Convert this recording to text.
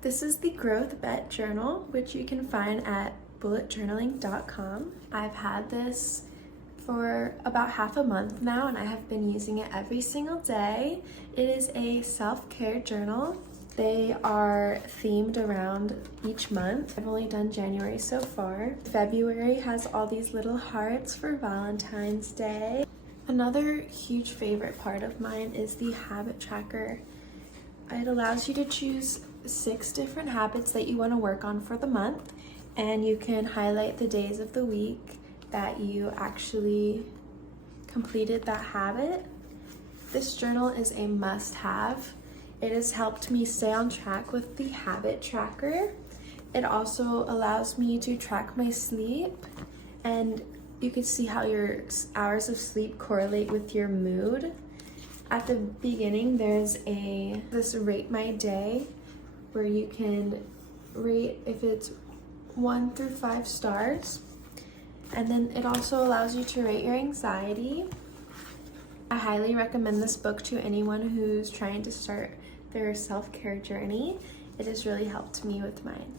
This is the Growthbet Journal, which you can find at bulletjournaling.com. I've had this for about half a month now, and I have been using it every single day. It is a self-care journal. They are themed around each month. I've only done January so far. February has all these little hearts for Valentine's Day. Another huge favorite part of mine is the habit tracker. It allows you to choose 6 different habits that you want to work on for the month, and you can highlight the days of the week that you actually completed that habit. This journal is a must-have. It has helped me stay on track with the habit tracker. It also allows me to track my sleep, and you can see how your hours of sleep correlate with your mood. At the beginning, there's this rate my day, where you can rate if it's 1 through 5 stars. And then it also allows you to rate your anxiety. I highly recommend this book to anyone who's trying to start their self-care journey. It has really helped me with mine.